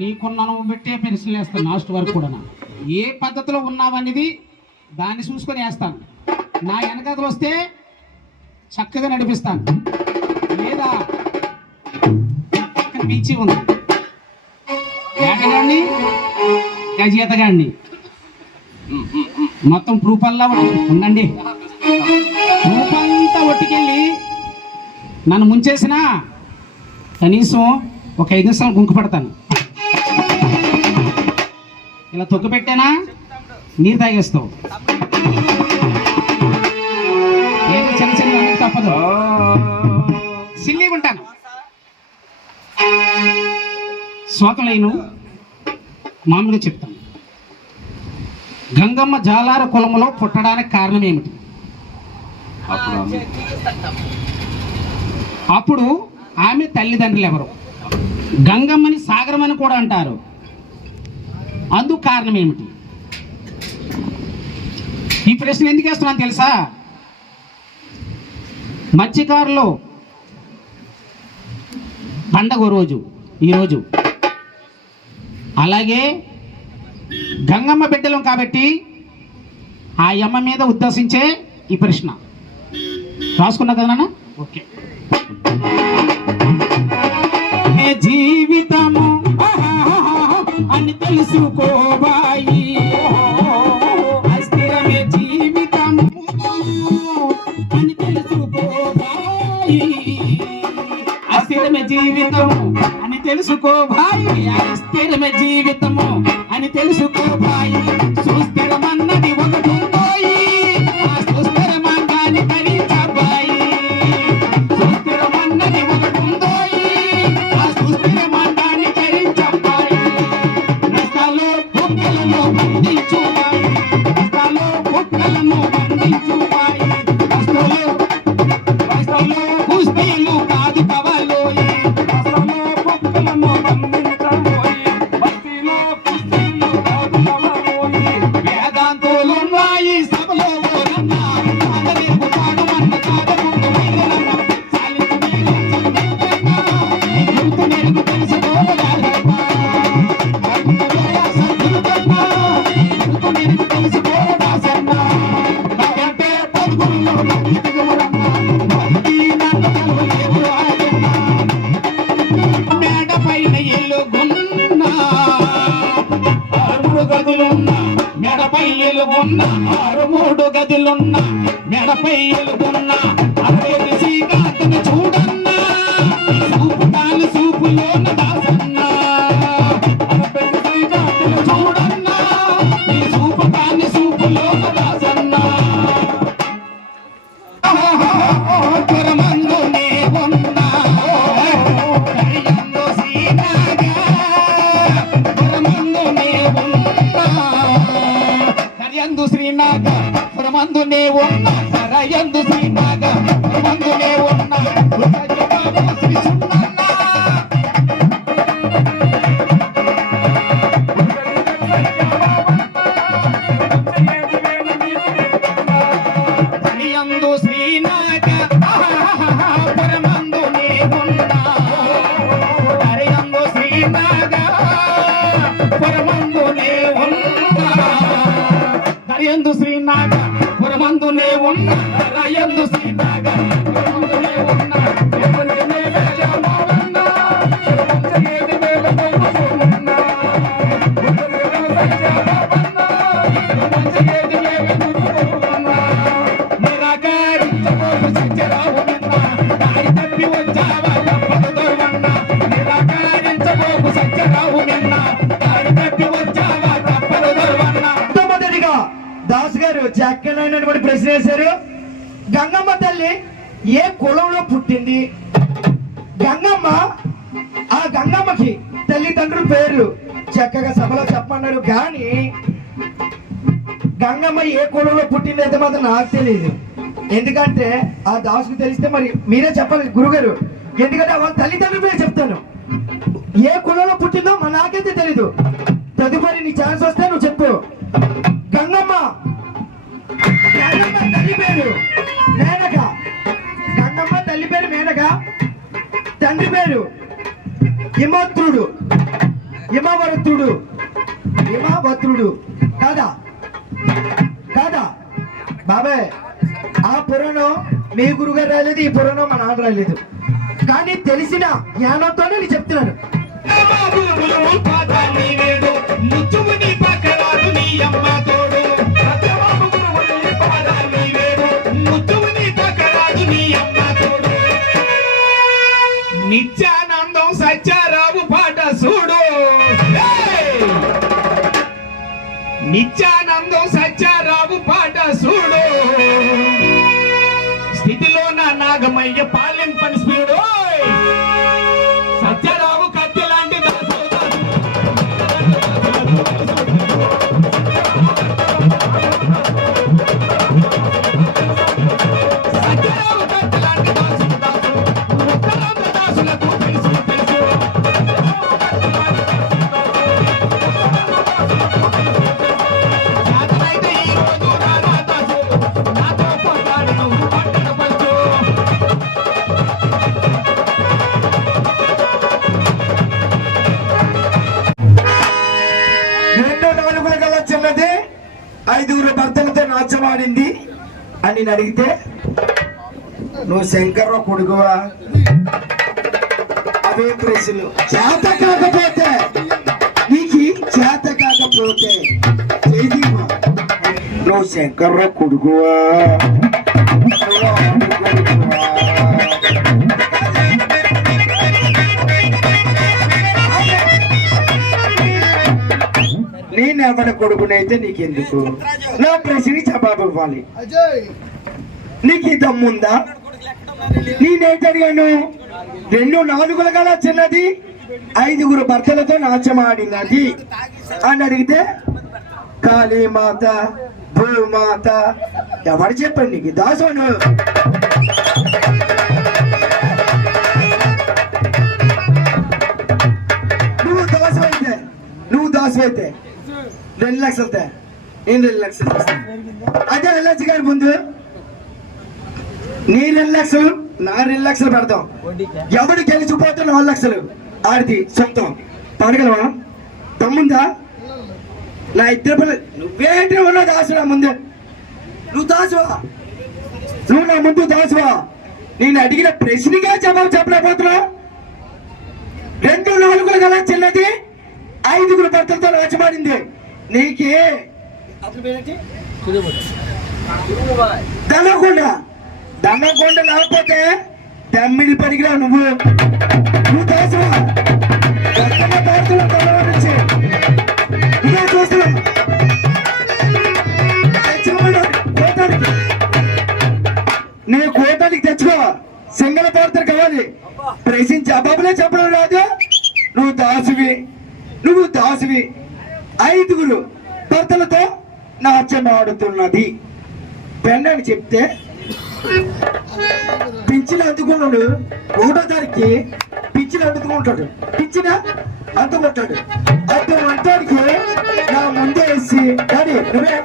నీకున్న నువ్వు పెట్టే పెన్సిల్ వేస్తాను లాస్ట్ వరకు కూడా. ఏ పద్ధతిలో ఉన్నావనేది దాన్ని చూసుకొని వేస్తాను. నా వెనకథలు వస్తే చక్కగా నడిపిస్తాను, లేదా బీచి ఉంది ఏటగాడిని గజీతగాడిని మొత్తం ప్రూఫల్లా ఉండండి. ప్రూఫంతా ఒట్టుకెళ్ళి నన్ను ముంచేసినా కనీసం ఒక 5 నిమిషాలు గుంకు పడతాను. ఇలా తొక్కు పెట్టానా నీరు తాగేస్తావు. ఏదో చిన్న చిన్న తప్పదు, సిల్లీగా ఉంటాను. శోకలైను మామూలుగా చెప్తాను. గంగమ్మ జాలార కులములో పుట్టడానికి కారణం ఏమిటి? అప్పుడు ఆమె తల్లిదండ్రులు ఎవరు? గంగమ్మని సాగరమని కూడా అంటారు. అందుకు కారణం ఏమిటి? ఈ ప్రశ్న ఎందుకు వేస్తున్నాను తెలుసా? మత్స్యకారులు పండగ రోజు ఈరోజు, అలాగే గంగమ్మ బిడ్డలం కాబట్టి ఆ అమ్మ మీద ఉద్దేశించే ఈ ప్రశ్న రాసుకున్నా కదా నాన్న? ఓకే. జీవితము అని తెలుసుకోబాయి, అస్థిరమే జీవితము అని తెలుసుకోబాయి, అస్థిరమే జీవితము అని తెలుసుకోబాయి, అస్థిరమే జీవితము అని తెలుసుకోబాయి. సుస్థిరమన్నది ఒకటి ఉందోయి, ఆ సుస్థిరమంగాన్ని తరించబాయి. సుస్థిరమన్నది ఒకటి ఉందోయి, ఆ సుస్థిరమంగాన్ని తరించబాయి. రస్తాలో కుక్కలను బంధించుబాయి, రస్తాలో కుక్కలను బంధించుబాయి. రస్తాలో కుస్తీలు కాదు కవలోయి, రస్తాలో కుక్కలను బంధించబోయి. వేదాంతులున్నాయి సభలో ఓరన్నా, అందరికీ పాడుమన్న కాదముందు వైదనన్నా, సాలింపు మేలు గుర్తు మెరుగు తెలుసుకోవడాలన్నా, గుర్తు మెరుగు తెలుసుకోవడాసన్నా. నాకంటే పలుకుల్లో దిగువరన్నా, మేడ పైన ఎల్లుగున్నా 6 గదులున్నా, మెడపై ఎలుగున్నా 6 గదులున్నా, మెడపై ఎలుగున్నా 65 శ్రీకాంతుని చూడన్నా, సూపుటాలు సూపులోన దాసన్నా. 65 శ్రీకాంతుని చూడన్నా, ఈ సూపుటాన్ని సూపులోన దాసన్నా. పురమందునే ఉన్నా కరియందు శ్రీనాగా, పురమందునే ఉన్నా కరియందు శ్రీనాగా, పురమందునే ఉన్నా కరయందు శ్రీనాగా, పురమందునే ఉన్నా సత్యబాబు శ్రీ సున్నన్న. కరియందు శ్రీనాగా, పురమందునే ఉన్నా కరయందు శ్రీనాగా, పురమందునే ఉన్నా కరయందు శ్రీనాగా, పురమందునే ఉన్నా కరయందు శ్రీనాగా, పురమందునే ఉన్నా పురమందునే సత్యబాబన్నా, పురమందునే వేలగొప్పసున్నా, సత్యబాబన్నా, పురమందునే వేలగొప్పసున్నా. నిరాకరించబోకు సత్యరావు నిన్న, దారి తప్పి వచ్చావా తప్పదు దొరవన్నా. నిరాకరించబోకు సత్యరావు నిన్న, దారి తప్పి వచ్చావా తప్పదు దొరవన్నా. మొట్టమొదటిగా దాస్ గారు చక్కనైనటువంటి ప్రశ్న వేశారు. గంగమ్మ తల్లి ఏ కులంలో పుట్టింది? గంగమ్మ, ఆ గంగమ్మకి తల్లిదండ్రుల పేర్లు చక్కగా సభలో చెప్పమన్నారు. కానీ గంగమ్మ ఏ కులంలో పుట్టింది అయితే మాత్రం నాకు తెలియదు. ఎందుకంటే ఆ దాసుకు తెలిస్తే మరి మీరే చెప్పాలి గురుగారు. ఎందుకంటే వాళ్ళ తల్లిదండ్రుల పేరు చెప్తాను, ఏ కులంలో పుట్టిందో మా నాకైతే తెలీదు. తదుపరి నీ ఛాన్స్ వస్తే నువ్వు చెప్పు. గంగమ్మ తల్లి పేరు మేనక, గంగమ్మ తల్లి పేరు మేనక, తండ్రి పేరు హిమోత్రుడు. హిమవరుతుడు హిమవత్రుడు కాదా కాదా బాబాయ్? ఆ పురాణం మీ గురుగారు రాయలేదు, ఈ పురాణం మా నాన్న రాయలేదు. కానీ తెలిసిన జ్ఞానంతోనే నేను చెప్తున్నాను. నిత్యానందం సత్యారావు పాట చూడు, నిత్యానందం సత్యారావు పాట చూడు, స్థితిలో నా నాగమయ్య పాలింపని స్పీడు, సత్యారావు కత్తి లాంటి దాసు, సత్యారావు కత్తి లాంటి దాసు, ఉత్తరాంధ్ర దాసులకు తెలుసు తెలుసు, జాతరైతే ఈ రోజు రానా దాసు, నాతో పోతాడు నువ్వు పట్టణ పంచు. రెండో నాలుగుల గల చిన్నది 5 భర్తలతో నాచమాడింది అని నేను అడిగితే, నువ్వు శంకర్రావు కొడుకువా? అవే ప్రశ్నలు. చేత కాకపోతే నీకు చేత కాకపోతే చేదివా? నువ్వు శంకర్రావు కొడుకువా? నువ్వు కొడుకువా? నేనెవడ కొడుకునైతే నీకెందుకు? నా ప్రశ్నకి జవాబు ఇవ్వాలి. నీకు ఈ దమ్ముందా? నేనేంటి అడిగాను? 2 నాలుగుల గల చిన్నది 5 భర్తలతో నాచమాడినది అని అడిగితే, కాళీమాత భూమాత ఎవరు చెప్పండి నీకు? దాసోను నువ్వు దాసమైతే 2 లక్షలు, నేను 2 లక్షలు అదే వెళ్ళొచ్చు. కానీ ముందు నీ 2 లక్షలు నా 2 లక్షలు పెడతాం. ఎవడు గెలిచిపోతే 4 లక్షలు ఆడిది సొంతం. పడగలవా? తమ్ముందా? నా 2 పిల్లలు నువ్వేంటి ఉన్నావు దాసురా? ముందే నువ్వు దాసువా? నువ్వు నా ముందు దాసువా? నేను అడిగిన ప్రశ్నగా జవాబు చెప్పలేకపోతున్నా. 2 నాలుగులు గల చిన్నది 5 భర్తలతో నాచమాడింది. నీకే దన్నకొండ లేకపోతే తమ్మిడి పడిగిరా నువ్వు. నువ్వు దాసువా? ఇదే చూస్తున్నా. నీ కోటానికి తెచ్చుకో. సింగల పాడతారు కావాలి. ప్రశ్నించి జవాబులే చెప్పడం రాదు. నువ్వు దాసువి, నువ్వు దాసువి. 5 భర్తలతో నాట్యమాడుతున్నది పెన్నని చెప్తే పింఛను అందుకున్నాడు. 1వ తారీఖుకి పింఛను అందుకుంటాడు. పింఛన అందుకుంటాడు. అంతటికి నా ముందే వేసి డాడీ నువ్వే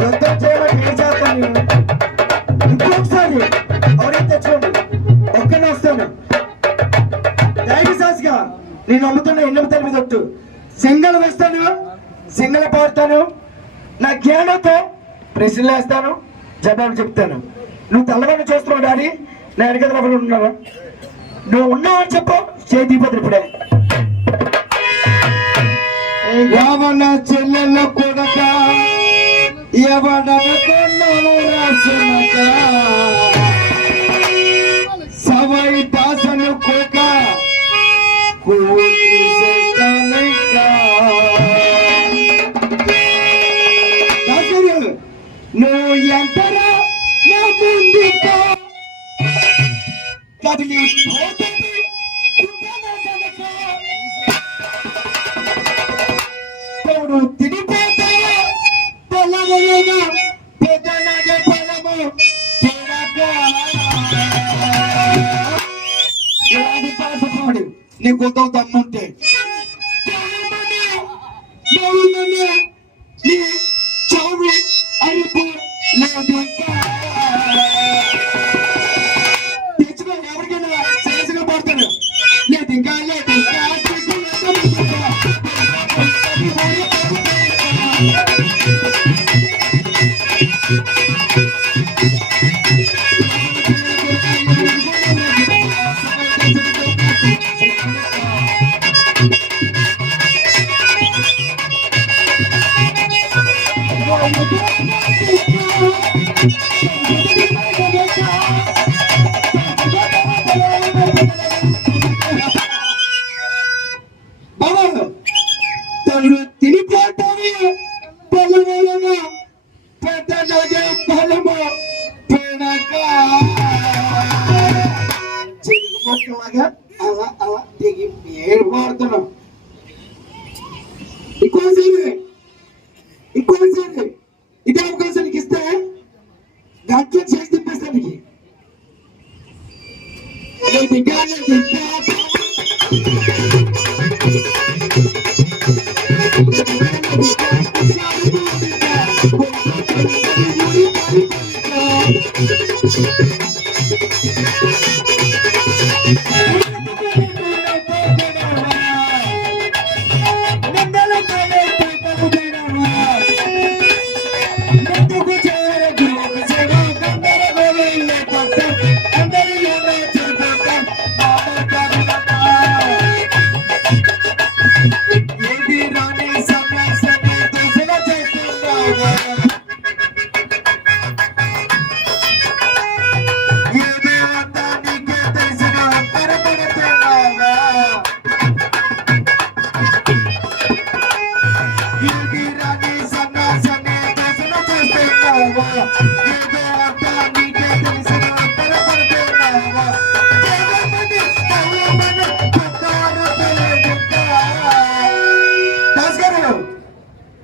యుద్ధం చేయమని ఏం చేస్తాను నేను? ఇంకొకసారి ఎవరైతే తెచ్చుకోండి, ఒక్కనే వస్తాను. దైవశాస్గా నేను నమ్ముతున్న 8 మీద ఒట్టు. సింగల్ వేస్తాను, సింగల్ పాడతాను. నా జ్ఞానంతో ప్రశ్నలు వేస్తాను, జవాబు చెప్తాను. నువ్వు తెల్లవాడిని చూస్తున్నావు డాడీ, నా వెనక ఉన్నావా? నువ్వు ఉన్నావని చెప్పు, చేతిపోతుంది ఇప్పుడే. రావణ చెల్లెల కొడక ఎవడనుకున్నావు రాసునక సవై దాసను కోక నువ్వు ఎంతరా నా ముందుకో కదిలి తోడు తినిపోతావా పొలములుగా పెద్దలాగే పొలము పాడు నీకు దమ్ముంటే చావు అరుపు లేదు. తెచ్చుకో, ఎవరికైనా సరస్సుగా పడతాడు. లేదు ఇంకా లేదు చెప్తున్నాం. ఇంకోసారి ఇదే అవకాశానికి ఇస్తే గట్ల చేసి తిప్పేస్తానికి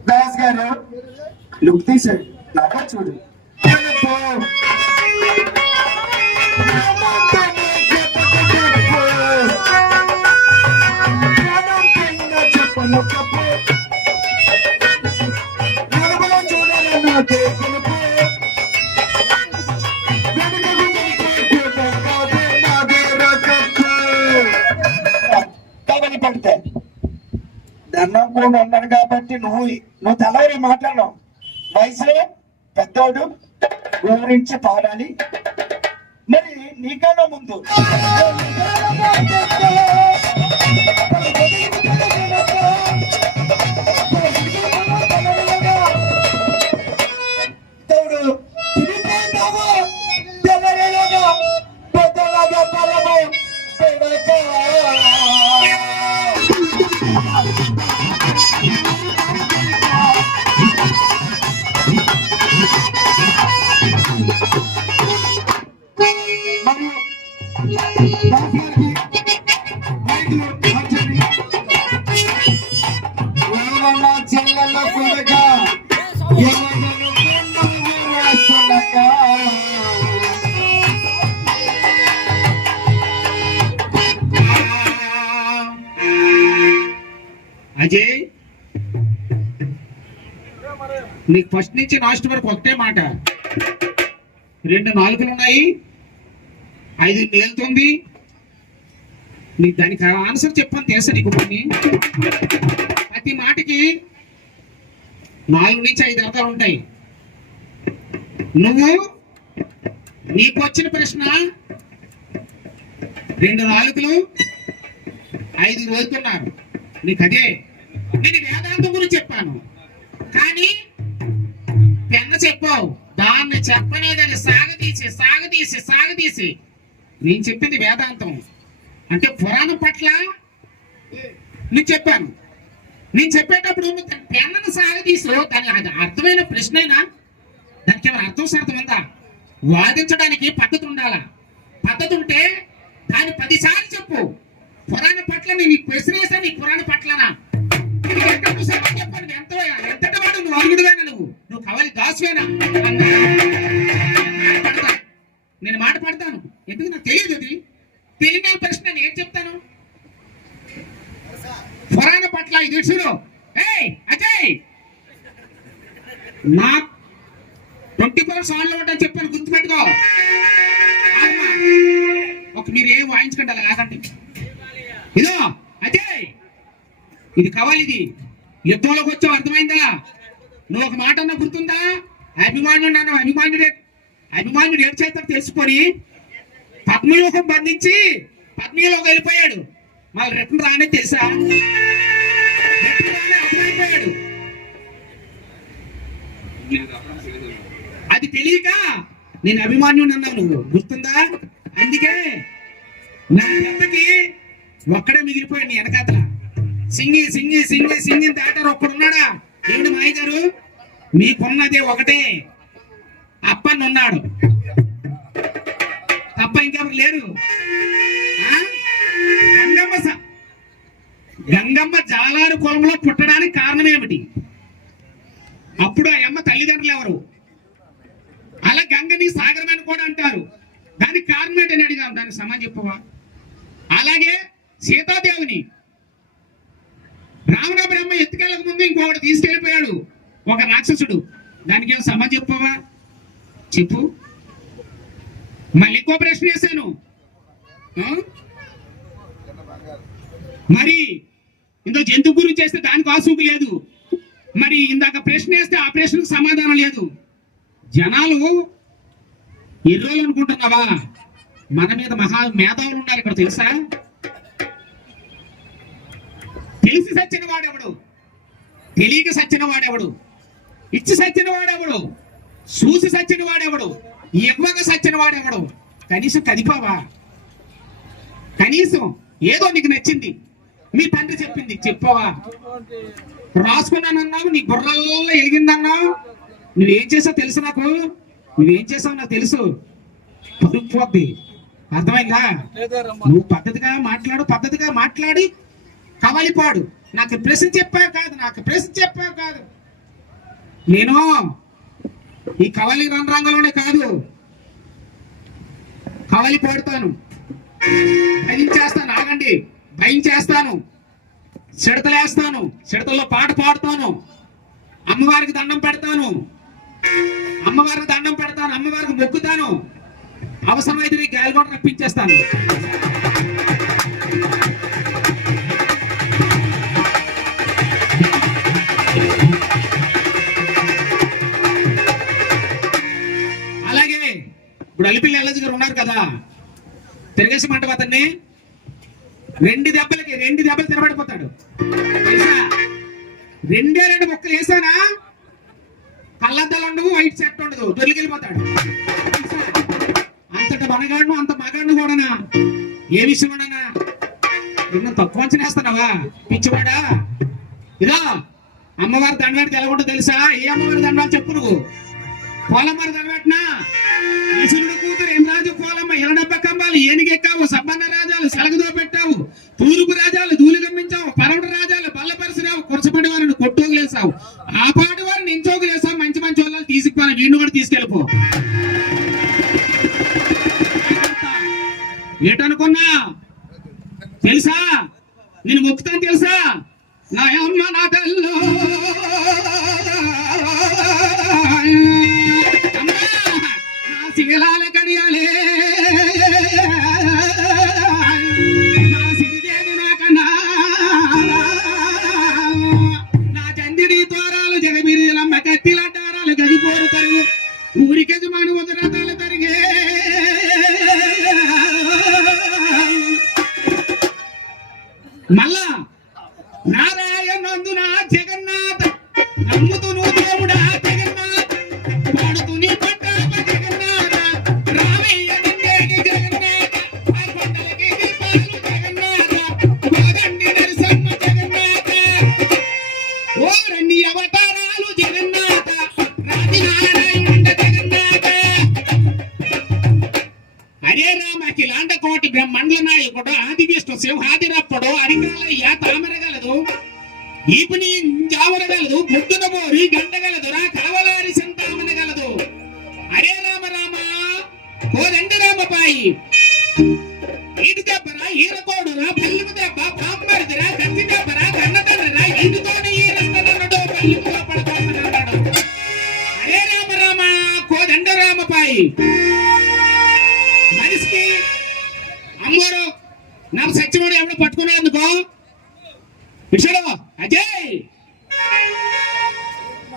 దాస్ గారు లుక్ తీసాడు నాగా చూడు పడితే దండం కూడా ఉన్నాడు కాబట్టి నువ్వు తెల్లవారి మాట్లాడవు వయసులో పెద్దోడు వివరించి పాడాలి మరి నీకన్నా ముందు చెల్లెల్లో కొడగా అజయ్ నీకు ఫస్ట్ నుంచి లాస్ట్ వరకు ఒకటే మాట 2 నాలుకలు ఉన్నాయి 5 నేలుతుంది నీకు దానికి ఆన్సర్ చెప్పని తెలుసా నీకు కొన్ని ప్రతి మాటకి 4 నుంచి 5 అర్థాలు ఉంటాయి నువ్వు నీకు వచ్చిన ప్రశ్న 2 నాలుకలు 5 రోజుతున్నారు నీకు అదే నేను వేదాంతం గురించి చెప్పాను కానీ పెన్న చెప్పావు దాన్ని చెప్పనేదని సాగదీసి నేను చెప్పింది వేదాంతం అంటే పురాణం పట్ల నీకు చెప్పాను నేను చెప్పేటప్పుడు పెన్నను సాగదీసి దాని అది అర్థమైన ప్రశ్న అయినా దానికి ఏమైనా అర్థం శాతం ఉందా వాదించడానికి పద్ధతి ఉండాలా పద్ధతి ఉంటే దాన్ని 10 సార్లు చెప్పు పురాణం పట్ల నేను ప్రశ్న వేస్తాను నీ పురాణం పట్లనా చెప్పాను ఎంతటి వాడు నువ్వు అరుగుడువేనా నువ్వు కవలి దాసువేనా నేను మాట పడతాను ఎందుకు నాకు తెలియదు అది తెలియని ప్రశ్న నేను ఏం చెప్తాను పురాణ పట్ల ఇది చూడు అజయ్ నా 24 hours ఆన్లో ఉంటాను చెప్పాను గుర్తుపెట్టుకో ఒక మీరు ఏం వాయించకండి అలా కాకండి ఇదో అజయ్ ఇది కావాలి ఇది యుద్ధంలోకి వచ్చావు అర్థమైందా నువ్వు ఒక మాట అన్నా గుర్తుందా అభిమానుడు అన్నావు అభిమానుడు ఏడు చేత తెలుసుకొని పద్మవ్యూహం బంధించి పద్మవ్యూహంలోకి వెళ్ళిపోయాడు మళ్ళీ రిటర్న్ రానే తెలుసా అర్థమైపోయాడు అది తెలియక నేను అభిమాన్యుడు అన్నావు నువ్వు గుర్తుందా అందుకే నా దెబ్బకి ఒక్కడే మిగిలిపోయాడు నీ వెనకాతల సింగి దాటారు ఒక్కడున్నాడా ఏమిటి మాయ గారు మీకున్నది ఒకటే అప్పన్న ఉన్నాడు తప్ప ఇంకెవరు లేరు గంగమ్మ జాలారు కులంలో పుట్టడానికి కారణం ఏమిటి? అప్పుడు ఆ అమ్మ తల్లిదండ్రులు ఎవరు? అలా గంగని సాగరమని కూడా అంటారు. దానికి కారణం ఏంటని అడిగాం, దానికి సమాధానం చెప్పవా? అలాగే సీతాదేవిని రావణ బ్రహ్మ ఎత్తుకెళ్ళక ముందు ఇంకొకటి తీసుకెళ్ళిపోయాడు, ఒక రాక్షసుడు. దానికి ఏం సమాధానం చెప్పవా? చెప్పు. మళ్ళీ ఇంకో ప్రశ్న వేశాను, మరి ఇందులో జంతువు గురించి చేస్తే దానికి ఆసూకు లేదు, మరి ఇందాక ప్రశ్న వేస్తే ఆ ప్రశ్నకు సమాధానం లేదు. జనాలు ఎర్రోలు అనుకుంటున్నావా? మన మీద మహా మేధావులు ఉన్నారు ఇక్కడ, తెలుసా? తెలిసి సచ్చిన వాడెవడు, తెలియక సచ్చిన వాడెవడు, ఇచ్చి సచ్చిన వాడెవడు, చూసి సచ్చిన వాడెవడు, ఇవ్వక సచ్చిన వాడెవడు? కనీసం కదిపావా? కనీసం ఏదో నీకు నచ్చింది, మీ తండ్రి చెప్పింది చెప్పావా? రాసుకున్నానన్నావు, నీ బుర్రల్లో ఎలిగిందన్నావు. నువ్వేం చేసావు తెలుసు నాకు, నువ్వేం చేసావు నాకు తెలుసు. పరుపుపోద్ది, అర్థమైందా? నువ్వు పద్ధతిగా మాట్లాడు, పద్ధతిగా మాట్లాడి కవలిపాడు. నాకు ప్రశ్న చెప్పావు కాదు, నాకు ప్రశ్న చెప్పావు కాదు. నేను ఈ కవలి రంగంలోనే కాదు, కవలి పాడుతాను, భయించేస్తాను. ఆగండి, భయించేస్తాను, చిడతలేస్తాను, చిడతల్లో పాట పాడుతాను, అమ్మవారికి దండం పెడతాను, అమ్మవారికి దండం పెడతాను, అమ్మవారికి మొక్కుతాను, అవసరమైతే నీ గాలి కూడా రప్పించేస్తాను. అలాగే ఇప్పుడు అల్లిపిల్లి ఎల్లజీ గారు ఉన్నారు కదా, తిరగేసి మంట అతన్ని రెండు దెబ్బలు తినబడిపోతాడు. రెండే రెండు మొక్కలు వేసానా కళ్ళద్దాలు ఉండవు, వైట్ షర్ట్ ఉండదు, దొరికెళ్ళిపోతాడు. అంతటి మనగాడును, అంత మగాడును కూడానా? ఏ విషయంలోనైనా నిన్ను తక్కువ అంచనేస్తున్నావా పిచ్చివాడా? ఇదా అమ్మవారి దండవాడికి ఎలా ఉంటుందో తెలుసా? ఏ అమ్మవారి దండవాళ్ళు చెప్పు నువ్వు. పోలమ్మవారి దండవాటినా? ఈశ్వరుడు కూతురు ఏం రాజు పోలమ్మ, 70 కంబాలు ఏనిగెక్కావు, సబ్బన్న రాజాలు సెలగుదో పెట్టావు, తూరుపు రాజాలు ధూళి గమ్మించావు, పరమటి రాజాలు బల్లపరిసిరావు, కురసపడి వారిని కొట్టోగులేసావు, ఆ పాటి వారిని నించోగులేసావు. మంచి మంచి వాళ్ళని తీసుకుపోయి వీడిని కూడా తీసుకెళ్ళిపో. ఏటనుకున్నా తెలుసా? నేను మొక్కుతాను తెలుసా? నా అమ్మ నా తల్లు నా శిగలాల కడియాలే, నా సిరిదేవి నాకన్నా, నా చందిడి తోరాలు జగబిరిలమ్మ కత్తిల దారాలు గదిపోరు తరుగు, ఊరికెజమాను ఉదరతాలు తరిగే. మళ్ళా నారాయణందున జగన్నాథ నమ్ముతూ నువ్వు దేవుడా జగన్నాథ, పాడుతూ నీ పట్టాప జగన్నాథ, రామయ్య నిందేకి జగన్నాథ, ఆ కొండలకి దీపాలు జగన్నాథ, వాగండి నరసమ్మ జగన్నాథ, ఓ రండి అవతారాలు జగన్నాథ, రాజనారాయణ జగన్నాథ. హరే రామ కిలాండ కోటి బ్రహ్మండ్ల నాయకుడు, ఆది విష్ణు సింహాదిరప్పుడు, అరికాలయ్య తామరగలదు, ఈపుని జావరగలదు, బుద్ధున మోరి గండగలదు, రా కావలారి సంతామనగలదు. హరే రామ రామ కోదండ రామపాయి, ఈటు దెబ్బరా ఈరకోడురా, పల్లిము దెబ్బ పాంబరిదిరా, కత్తి దెబ్బరా కన్నదర్రరా, ఈటుతోనే ఈరస్తనడు, పల్లిములో పడతామన్నాడు. హరే రామ రామ కోదండ రామపాయి. మనిషికి అమ్మోరు నాకు సత్యముడు ఎవడో పట్టుకునేందుకో విషయం అజయ్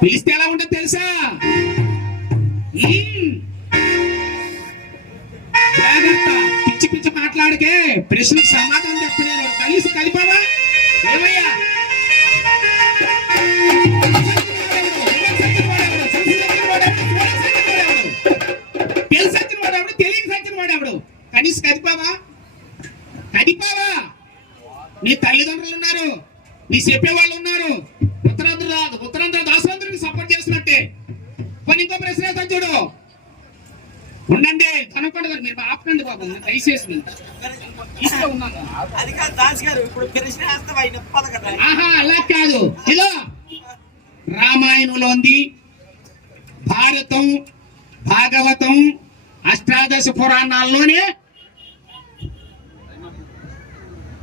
పిలిస్తే ఎలా ఉంటుంది తెలుసా? జాగ్రత్త, పిచ్చి పిచ్చి మాట్లాడికే, ప్రశ్నకు సమాధానం చెప్పలేదు. కలిసి కలిపావా ఏమయ్యా? తెలిసి సచ్చిన వాడెవడు, తెలియక సచ్చిన వాడెవడు? కనీసం కదిపావా? కదిపావా? నీ తల్లిదండ్రులు ఉన్నారు, నీ చెప్పేవాళ్ళు ఉన్నారు. ఉత్తరాంధ్ర రాదు, ఉత్తరాంధ్ర దాసరాంధ్రుడికి సపోర్ట్ చేస్తున్నట్టే. కొన్ని ఇంకో ప్రశ్న చూడు, ఉండండి కనుక్కోండి మీరు ఆపకండి బాబు దయచేసి ఇష్టం ఉన్నాను. అది కాదు దాస్ గారు ఇప్పుడు ప్రశ్న వేస్తావా నొప్పాలి కదా. ఆహా అలా కాదు. ఇదో రామాయణంలో ఉంది, భారతం, భాగవతం, అష్టాదశ పురాణాల్లోనే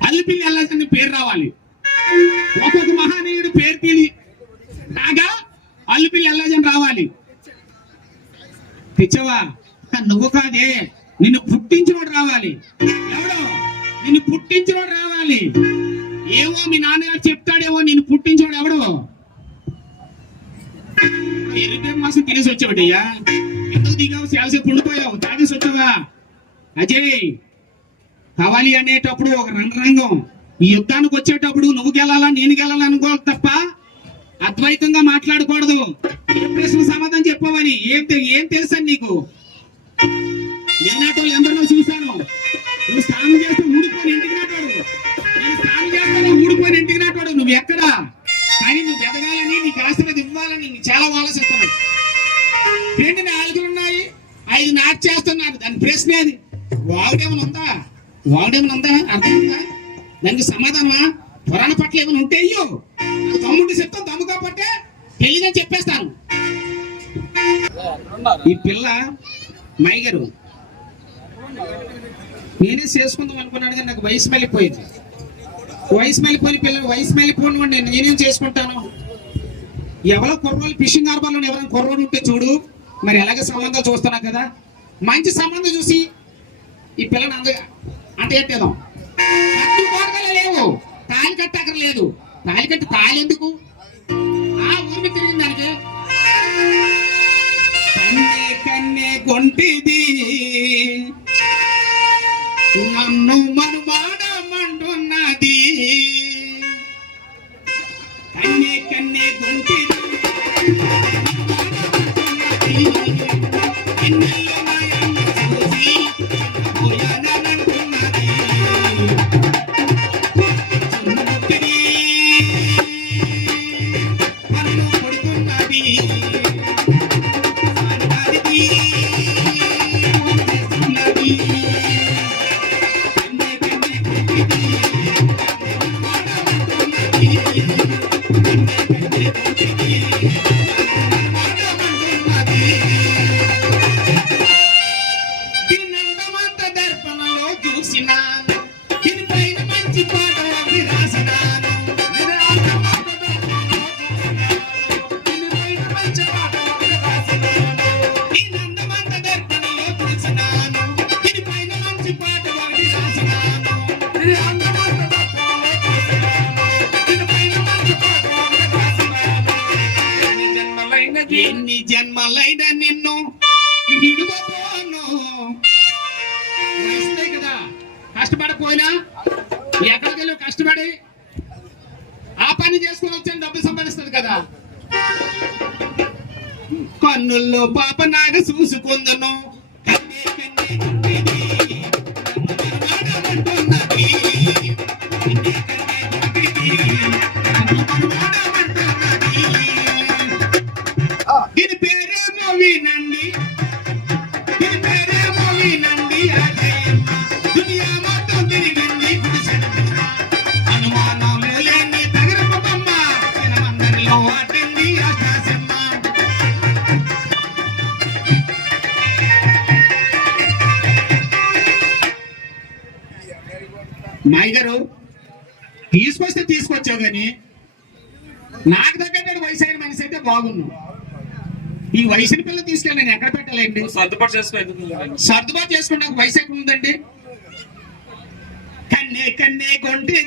అల్పిలి అల్లజని పేరు రావాలి. ఒక్కొక్క మహానీయుడు పేరు తీలి రాగా అల్పిలి అల్లజని రావాలి. పిచ్చవా నువ్వు కాదే, నిన్ను పుట్టించినోడు రావాలి. ఎవడో నిన్ను పుట్టించినోడు రావాలి. ఏవో మీ నాన్నగారు చెప్తాడేమో, నిన్ను పుట్టించినోడు ఎవడు? ఎరుపే మాసం తినేసి వచ్చావటయ్యా. ఎందుకు దిగావు? చాలాసేపు ఉండిపోయావు, తాగేసి వచ్చావా? అజయ్, కావాలి అనేటప్పుడు ఒక రణరంగం. ఈ యుద్ధానికి వచ్చేటప్పుడు నువ్వు గెలాలా నేను గెలాలా అనుకోవాలి తప్ప అద్వైతంగా మాట్లాడకూడదు. ఏ ప్రశ్న సమాధానం చెప్పవని ఏం తెలుసని నీకు? నేనాటోళ్ళు ఎందరినో చూశాను. నువ్వు స్నానం చేస్తే ఊడిపోని ఇంటికి నాటోడు, నేను స్నానం చేస్తాను ఊడిపోని ఇంటికి నాటోడు. నువ్వు ఎక్కడా? కానీ నువ్వు ఎదగాలని, నీకు ఆశీర్వాదం ఇవ్వాలని నీకు చాలా ఆలోచిస్తున్నాను. ఏంటి 4 ఉన్నాయి, 5 నాటు చేస్తున్నారు. దాని ప్రశ్న అది. వాగుడేమైనా ఉందా? అర్థం ఉందా? దానికి సమాధానమా? పురాణ పట్ల ఏమైనా ఉంటే అయ్యో నాకు తమ్ముడు చెప్తాను, దమ్ము కాబట్టి పెళ్లిదని చెప్పేస్తాను. ఈ పిల్ల మైగరు నేనే చేసుకుందాం అనుకున్నాడు, కానీ నాకు వయసు మళ్ళీపోయింది. వయసు మళ్ళీపోయిన పిల్లలు వయసు మళ్ళీపోయిన నేనేం చేసుకుంటాను? ఎవరో కుర్రోళ్ళు ఫిషింగ్ హార్బర్లో ఎవరైనా కుర్రోడు ఉంటే చూడు, మరి ఎలాగ సంబంధాలు చూస్తున్నా కదా, మంచి సంబంధం చూసి ఈ పిల్లని అంటే ఏంటేదాం. కట్టు కోరగల లేవు, తాళి కట్టక్కర లేదు. తాళి కట్టి తాళి ఎందుకు? ఆ ఊరి తిరిగింది దానికి. కన్నే కొంటిది నన్ను మనుమాడమంటున్నది. కన్నే కొంటిది ఎన్ని జన్మలైన నిన్ను విడువబోను. వయసుదే కదా, కష్టపడపోయినా ఎక్కడికి వెళ్ళి కష్టపడి ఆ పని చేసుకుని వచ్చాను, డబ్బు సంపాదిస్తుంది కదా. కన్నుల్లో పాప నాగ చూసుకుందను. దీని పేరేమో వినండి, దీని పేరేమో వినండి. దునియా మొత్తం తిరిగింది అనుమానం లేని తగరపు బొమ్మ, అందరిలో అట్టింది అష్టాసమ్మ. మాయి గారు తీసుకొస్తే తీసుకొచ్చావు, కానీ నాకు తగ్గట్టు వయసు అయిన మనిషి అయితే బాగున్నావు. ఈ వయసుని పిల్లలు తీసుకెళ్ళి నేను ఎక్కడ పెట్టాలండి? సర్దుబాటు చేసుకుని నాకు వయసు ఎక్కడ ఉందండి? కన్నే కొంటే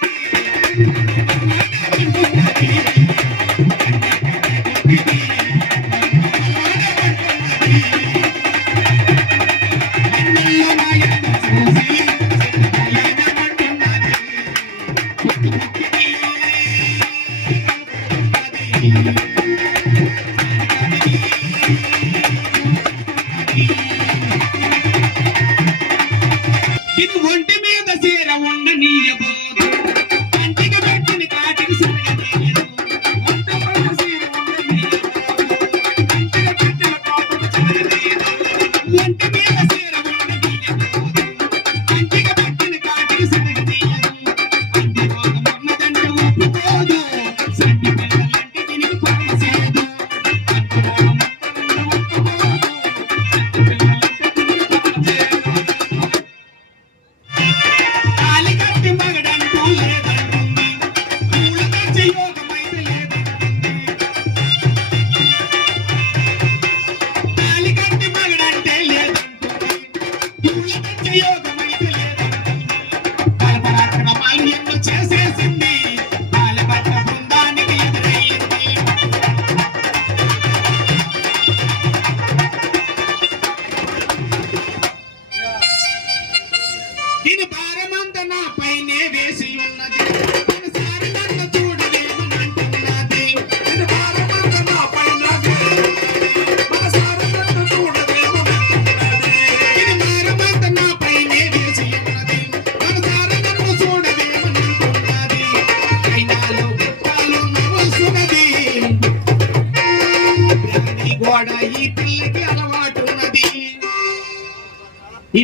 ఇది ఒంటి మీద చీర ఉండనీయబోదు, కంటికి పెట్టిన కాటి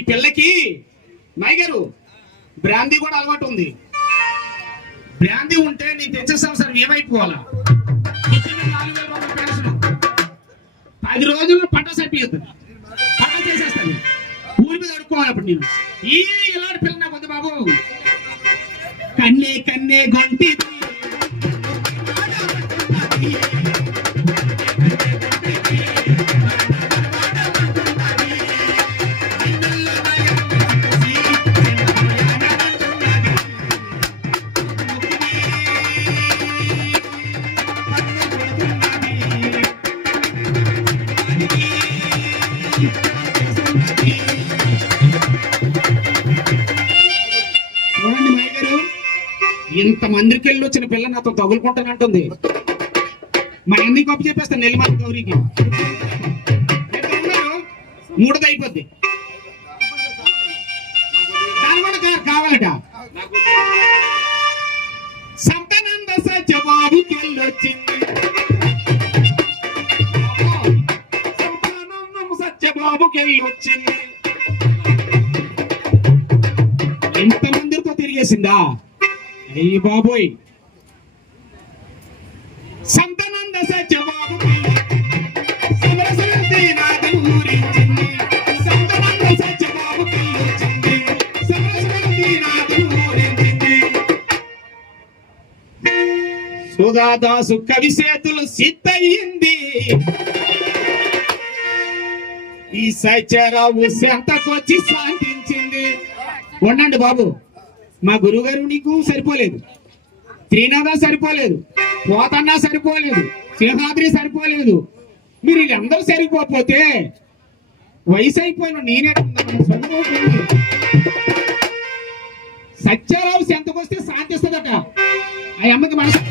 పిల్లకి మైగారు బ్రాందీ కూడా అలవాటు ఉంది. బ్రాందీ ఉంటే నేను తెచ్చే సంవత్సరం ఏమైపోవాలా? ఇచ్చిన 4,000 రూపాయల పెన్షన్ 10 రోజుల్లో పంట సరిపోతుంది, పంట చేసేస్తాను. ఊరి మీద అడుక్కోవాలి. అప్పుడు నేను ఇలాంటి పిల్ల నాకు వద్దు బాబు. కన్నే కన్నే గొంటి చూడండి మైగారు, ఇంత మందికి వెళ్ళి వచ్చిన పిల్ల నాతో తగులుకుంటానంటుంది. మా ఎందుకు కప్పు చెప్పేస్తాను నెల్లిమల గౌరికి. మూడోది అయిపోద్ది. దాని కూడా కావాలట. సంతానంద సత్యబాబుకి వెళ్ళొచ్చింది, సంతానందం సత్యబాబుకి వెళ్ళొచ్చింది. ఎంతమందితో తిరిగేసిందా? అయ్యి బాబోయ్. సంతానంద సత్యబాబు సమరసంతి నాదని ఊరించింది, సంతానంద సత్యబాబు వచ్చింది, సమరసంతి నాదని ఊరించింది. సుధాదాసు కవి చేతులు సిద్ధయింది, ఈ సత్యరావు సెంతకొచ్చి శాంతించింది. ఉండండి బాబు, మా గురువుగారు నీకు సరిపోలేదు, శ్రీనాథ సరిపోలేదు, పోతన్న సరిపోలేదు, సింహాద్రి సరిపోలేదు. మీరు వీళ్ళందరూ సరిపోతే వయసు అయిపోయిన నేనే సత్యారావు ఎంతకొస్తే శాంతిస్తుందట ఆ అమ్మకి మనసు.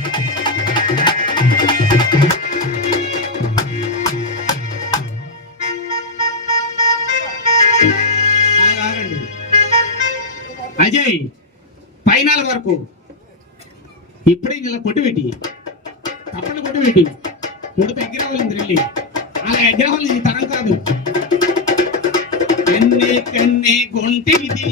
అజయ్ ఫైనల్ వరకు ఇప్పుడే ఇలా కొట్టు పెట్టి తప్పని కొట్టు పెట్టి కొడుకు ఎగ్రహాలు వెళ్ళి అలా ఎగ్రహాలు తరం కాదు. కన్నే కన్నే కొంటిది